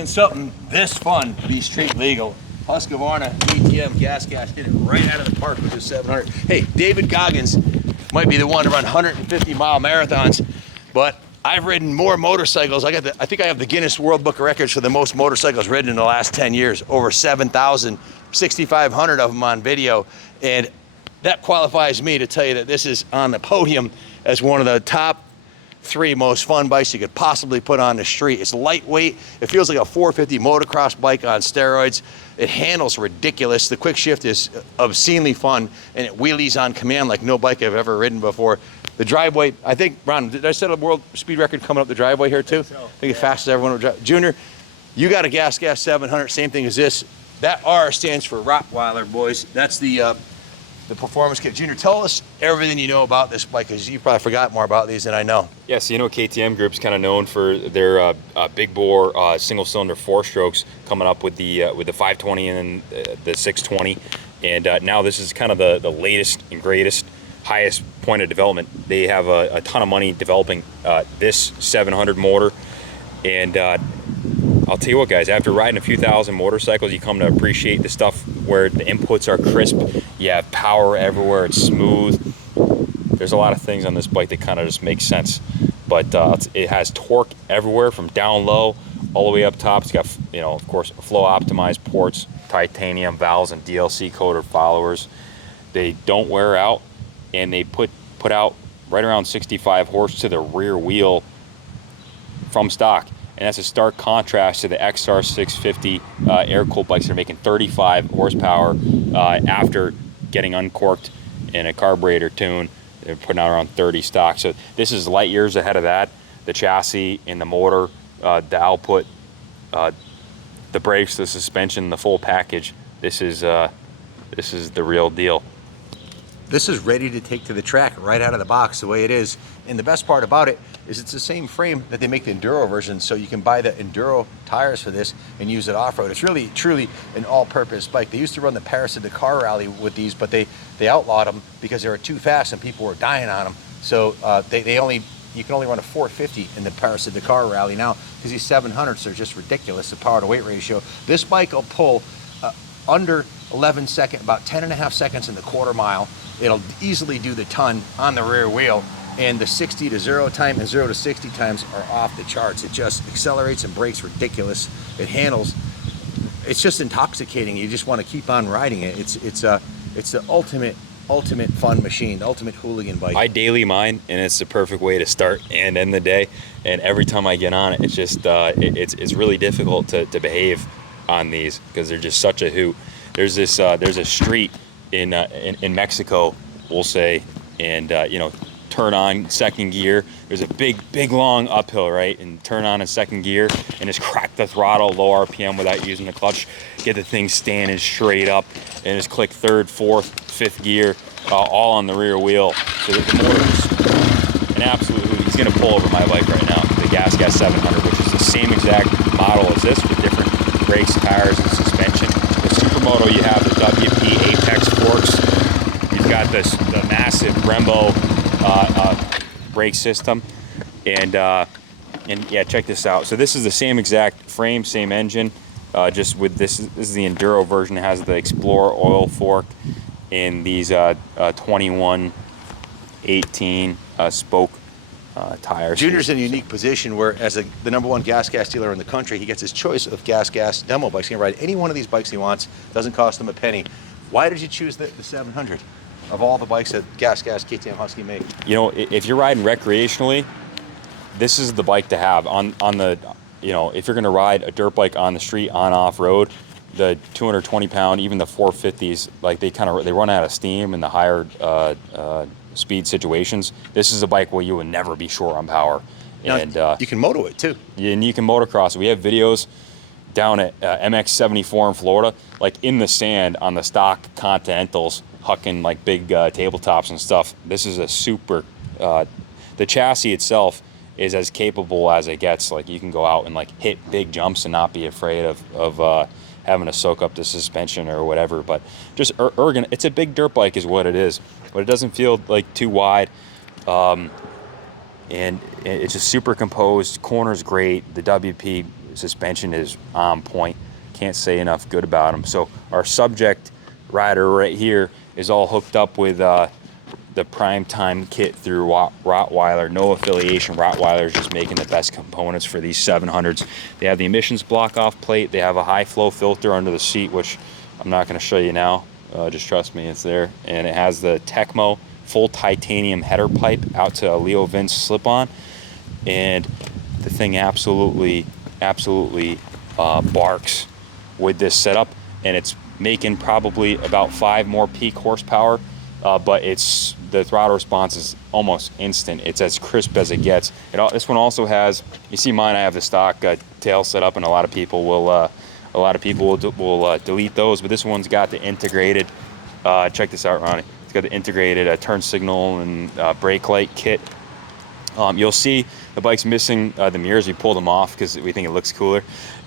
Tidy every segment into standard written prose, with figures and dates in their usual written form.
can something this fun be street legal? Husqvarna, ATM, Gasgas hit it right out of the park with this 700. Hey, David Goggins might be the one to run 150-mile marathons, but I've ridden more motorcycles. I think I have the Guinness World Book of Records for the most motorcycles ridden in the last 10 years, over 7,000, 6,500 of them on video. And that qualifies me to tell you that this is on the podium as one of the top 3 most fun bikes you could possibly put on the street. It's lightweight. It feels like a 450 motocross bike on steroids. It handles ridiculous. The quick shift is obscenely fun, and it wheelies on command like no bike I've ever ridden before. The driveway, I think, Ron, did I set a world speed record coming up the driveway here too? I think it's fastest everyone would drive. Junior, you got a Gasgas 700, same thing as this. That R stands for Rottweiler, boys. That's the performance kit. Junior, tell us everything you know about this bike, because you probably forgot more about these than I know. Yeah, so KTM Group's kind of known for their big bore single cylinder 4-strokes, coming up with the 520 and the 620, and now this is kind of the latest and greatest, highest point of development. They have a ton of money developing this 700 motor, and I'll tell you what, guys, after riding a few thousand motorcycles, you come to appreciate the stuff where the inputs are crisp, you have power everywhere, it's smooth. There's a lot of things on this bike that kind of just make sense, but it has torque everywhere from down low all the way up top. It's got, of course, flow optimized ports, titanium valves, and DLC coated followers. They don't wear out, and they put out right around 65 horse to the rear wheel from stock. And that's a stark contrast to the XR650 air-cooled bikes that are making 35 horsepower after getting uncorked in a carburetor tune. They're putting out around 30 stock. So this is light years ahead of that. The chassis and the motor, the output, the brakes, the suspension, the full package. This is the real deal. This is ready to take to the track right out of the box the way it is. And the best part about it is it's the same frame that they make the Enduro version, so you can buy the Enduro tires for this and use it off-road. It's really, truly an all-purpose bike. They used to run the Paris to Dakar rally with these, but they outlawed them because they were too fast and people were dying on them. So you can only run a 450 in the Paris to Dakar rally now, because these 700s are just ridiculous, the power to weight ratio. This bike will pull under 11 seconds, about 10.5 seconds in the quarter mile. It'll easily do the ton on the rear wheel, and the 60 to 0 time and 0 to 60 times are off the charts. It just accelerates and brakes ridiculous. It handles, it's just intoxicating. You just want to keep on riding it. It's the ultimate fun machine, the ultimate hooligan bike. I daily mine, and it's the perfect way to start and end the day. And every time I get on it, it's just it's really difficult to behave on these, because they're just such a hoot. There's a street in Mexico, we'll say, and turn on second gear. There's a big long uphill, right? And turn on in second gear and just crack the throttle, low RPM without using the clutch, get the thing standing straight up, and just click third, fourth, fifth gear, all on the rear wheel. So the motor is an absolute hoot. He's gonna pull over my bike right now, the Gasgas 700, which is the same exact model as this, with different brakes, tires, and suspension. The Supermoto, you have the WP Apex forks. You've got the massive Brembo brake system, and yeah, check this out. So this is the same exact frame, same engine, just with this is the Enduro version. It has the Explorer oil fork in these 21/18 spoke tires. Junior's in a unique position where, as the #1 Gasgas dealer in the country, he gets his choice of Gasgas demo bikes. He can ride any one of these bikes he wants. Doesn't cost him a penny. Why did you choose the 700 of all the bikes that Gasgas, KTM, Husky make? If you're riding recreationally, this is the bike to have. On the, if you're going to ride a dirt bike on the street, on off-road, the 220-pound, even the 450s, like they run out of steam in the higher speed situations. This is a bike where you would never be short on power. Now, and you can moto it too. And you can motocross. We have videos down at MX74 in Florida, like in the sand on the stock Continentals, hucking like big tabletops and stuff. This is a super, the chassis itself is as capable as it gets. Like you can go out and like hit big jumps and not be afraid of having to soak up the suspension or whatever. But just it's a big dirt bike is what it is, but it doesn't feel like too wide. And it's just super composed. Corner's great. The WP suspension is on point. Can't say enough good about them. So our subject rider right here is all hooked up with the Prime Time kit through Rottweiler. No affiliation. Rottweiler's just making the best components for these 700s. They have the emissions block off plate. They have a high flow filter under the seat, which I'm not going to show you now. Just trust me, it's there. And it has the Tecmo full titanium header pipe out to a Leo Vince slip-on. And the thing absolutely barks with this setup, and it's making probably about 5 more peak horsepower, but the throttle response is almost instant. It's as crisp as it gets. This one also has, you see mine, I have the stock tail set up, and a lot of people will delete those, but this one's got the integrated, check this out, Ronnie. It's got the integrated turn signal and brake light kit. You'll see the bike's missing the mirrors. We pulled them off because we think it looks cooler,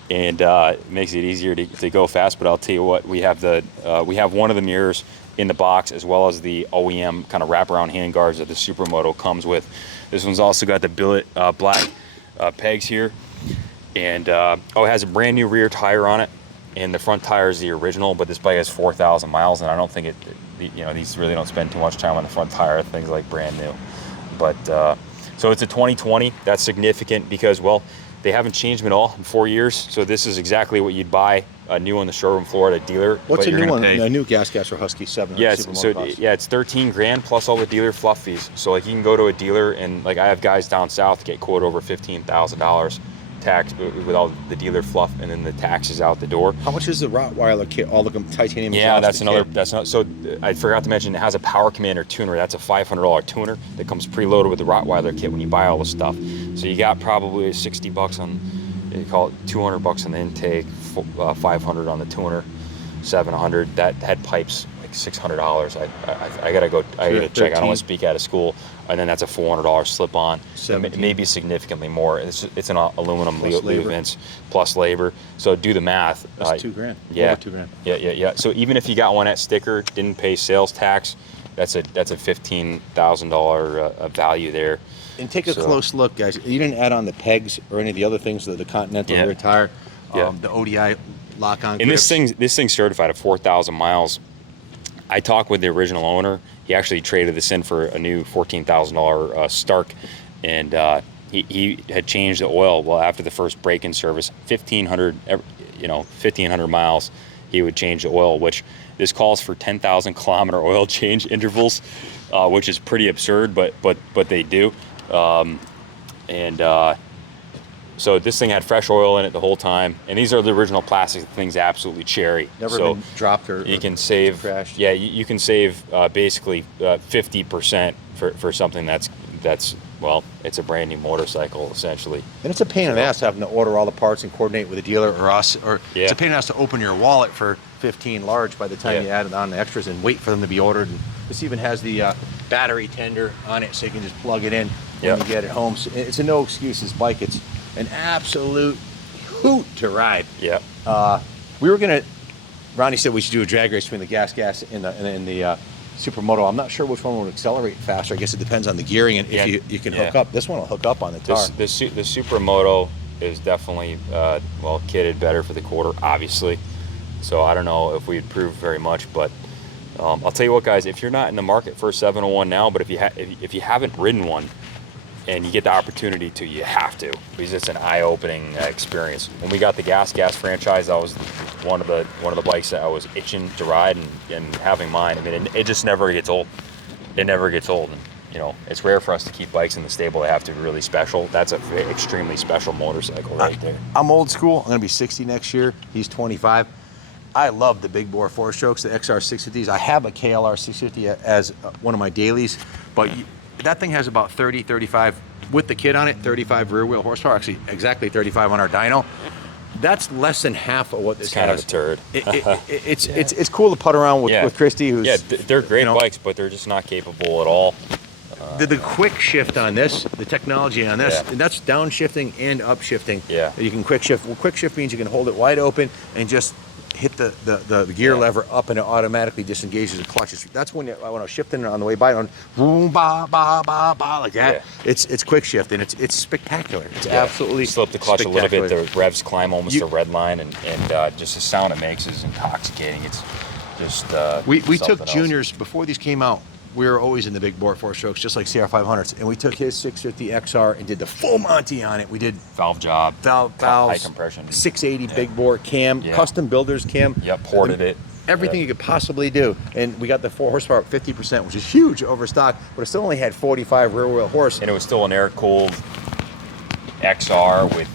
and it makes it easier to go fast. But I'll tell you what, we have one of the mirrors in the box, as well as the OEM kind of wraparound handguards that the Supermoto comes with. This one's also got the billet black pegs here, and it has a brand new rear tire on it, and the front tire is the original, but this bike has 4,000 miles, and I don't think these really don't spend too much time on the front tire. Things like brand new, but so it's a 2020. That's significant because, well, they haven't changed them at all in 4 years. So this is exactly what you'd buy new on the showroom floor at a dealer. What's a new one? A new Gasgas or Husky 700? Yeah, it's 13 grand plus all the dealer fluff fees. So like you can go to a dealer, and like I have guys down south get quoted over $15,000 tax with all the dealer fluff, and then the taxes out the door. How much is the Rottweiler kit? All the titanium. Yeah, that's not. So I forgot to mention, it has a Power Commander tuner. That's a $500 tuner that comes preloaded with the Rottweiler kit when you buy all the stuff. So you got probably $60 on, you call it $200 on the intake, $500 on the tuner, $700. That head pipe's like $600. I gotta check. I don't want to speak out of school. And then that's a $400 slip-on. Maybe significantly more. It's an aluminum Leo Vince plus labor. So do the math. That's $2,000. Yeah, over $2,000. Yeah. So even if you got one at sticker, didn't pay sales tax, that's a $15,000 value there. And take a close look, guys. You didn't add on the pegs or any of the other things, the Continental rear tire, the ODI lock-on. And this thing's certified at 4,000 miles. I talked with the original owner. He actually traded this in for a new $14,000 Stark, and he had changed the oil. Well, after the first break-in service, 1,500 miles, he would change the oil, which this calls for 10,000 kilometer oil change intervals, which is pretty absurd, but they do. So this thing had fresh oil in it the whole time, and these are the original plastics. The thing's absolutely cherry. Never been dropped or you can save crashed. Yeah, you can save basically 50% for something that's well, it's a brand new motorcycle essentially. And it's a pain in the ass having to order all the parts and coordinate with a dealer or us, or it's a pain in the ass to open your wallet for 15 large by the time you add on the extras and wait for them to be ordered. And this even has the battery tender on it, so you can just plug it in when you get it home. So it's a no excuses bike. It's an absolute hoot to ride. Yeah. We were gonna. Ronnie said we should do a drag race between the Gasgas and the Supermoto. I'm not sure which one would accelerate faster. I guess it depends on the gearing and if you can hook up. This one will hook up on the tar. The Supermoto is definitely well kitted better for the quarter, obviously. So I don't know if we'd prove very much, but I'll tell you what, guys. If you're not in the market for a 701 now, but if you haven't ridden one, and you get the opportunity to, you have to, because it's an eye-opening experience. When we got the Gasgas franchise, that was one of the bikes that I was itching to ride, and having mine. I mean, it just never gets old. It never gets old. And, it's rare for us to keep bikes in the stable that have to be really special. That's an extremely special motorcycle right there. I'm old school. I'm gonna be 60 next year. He's 25. I love the big bore 4-strokes, the XR 650s. I have a KLR 650 as one of my dailies, but that thing has about 30, 35, with the kit on it, 35 rear wheel horsepower, actually exactly 35 on our dyno. That's less than half of what this kind has. of a turd. It's cool to putt around with Christy, who's... Yeah, they're great bikes, but they're just not capable at all. The quick shift on this, the technology on this, and that's downshifting and upshifting. Yeah. You can quick shift. Well, quick shift means you can hold it wide open and just hit the gear lever up and it automatically disengages the clutches. That's when I was shifting on the way by, on boom, ba ba ba ba like that. Yeah. It's quick shift and it's spectacular. It's absolutely slip the clutch a little bit. The revs climb almost a red line, and just the sound it makes is intoxicating. It's just we took else. juniors before these came out. We were always in the big bore 4-strokes, just like CR500s, and we took his 650 XR and did the full Monty on it. We did valve job, valves, high compression, 680 big bore cam, custom builders cam. Yep, ported it. Everything you could possibly do, and we got the 4 horsepower at 50%, which is huge over stock, but it still only had 45 rear wheel horse. And it was still an air cooled XR with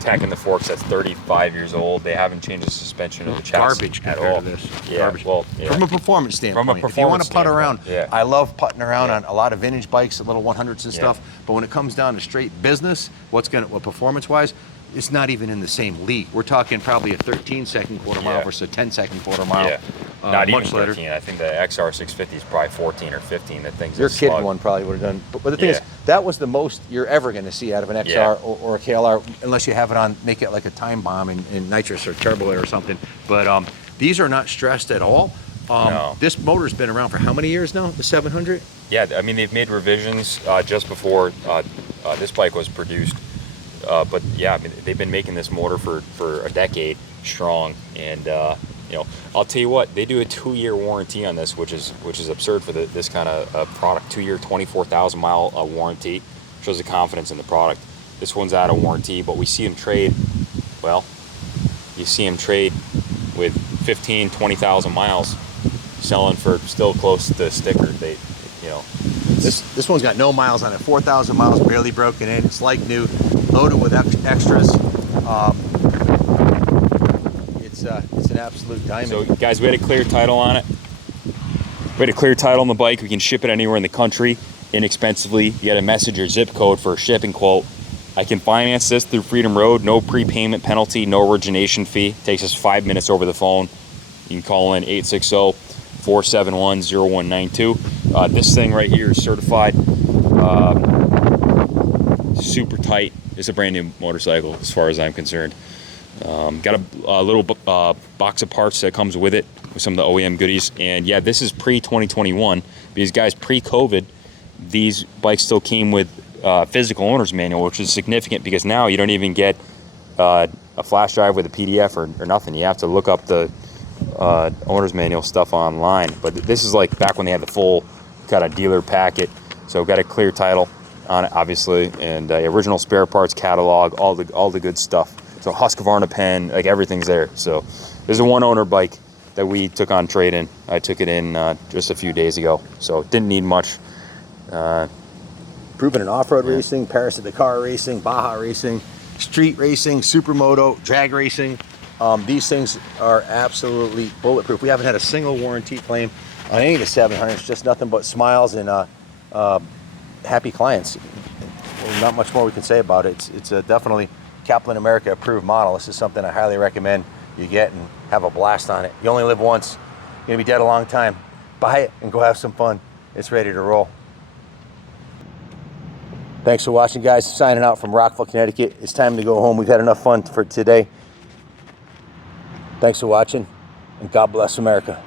tech in the forks that's 35 years old. They haven't changed the suspension of the chassis Garbage at compared all. to this. Yeah, Garbage. well, From a performance standpoint. If you want to putt around, I love putting around on a lot of vintage bikes, little 100s and stuff. But when it comes down to straight business, what performance-wise, it's not even in the same league. We're talking probably a 13-second quarter mile versus a 10-second quarter mile. Yeah. Not even much 13. later. I think the XR 650 is probably 14 or 15. That thing's Your a kid slug. one probably would have done. But the thing is, that was the most you're ever going to see out of an XR or a KLR, unless you have it on, make it like a time bomb in nitrous or turbo air or something. But these are not stressed at all. No. This motor's been around for how many years now? The 700? Yeah, I mean, they've made revisions just before this bike was produced. But yeah, I mean, they've been making this motor for a decade strong, and you know, I'll tell you what, they do a 2-year warranty on this, which is absurd for this kind of product. 2-year, 24,000 mile warranty shows the confidence in the product. This one's out of warranty, but we see them trade. Well, you see them trade with 15, 20,000 miles, selling for still close to the sticker. They, you know. This one's got no miles on it. 4,000 miles, barely broken in. It's like new, loaded with extras. It's an absolute diamond. So guys, we had a clear title on it. We had a clear title on the bike. We can ship it anywhere in the country inexpensively. You got to message your zip code for a shipping quote. I can finance this through Freedom Road. No prepayment penalty, no origination fee. Takes us 5 minutes over the phone. You can call in 860-471-0192. This thing right here is certified. Super tight. It's a brand new motorcycle as far as I'm concerned. Got a little box of parts that comes with it with some of the OEM goodies. And yeah, this is pre-2021 because guys, pre-COVID, these bikes still came with physical owner's manual, which is significant because now you don't even get a flash drive with a PDF or nothing. You have to look up the owner's manual stuff online. But this is like back when they had the full kind of dealer packet. So got a clear title on it, obviously, and original spare parts catalog, all the good stuff. So Husqvarna pen, like everything's there. So there's a one-owner bike that we took on trade-in. I took it in just a few days ago, so didn't need much. Proven in off-road racing, Paris at Dakar racing, Baja racing, street racing, supermoto, drag racing. These things are absolutely bulletproof. We haven't had a single warranty claim on any of the 700s, just nothing but smiles and happy clients. Not much more we can say about it. It's definitely Kaplan America approved model. This is something I highly recommend you get and have a blast on it. You only live once. You're gonna be dead a long time. Buy it and go have some fun. It's ready to roll. Thanks for watching, guys. Signing out from Rockville, Connecticut. It's time to go home. We've had enough fun for today. Thanks for watching, and God bless America.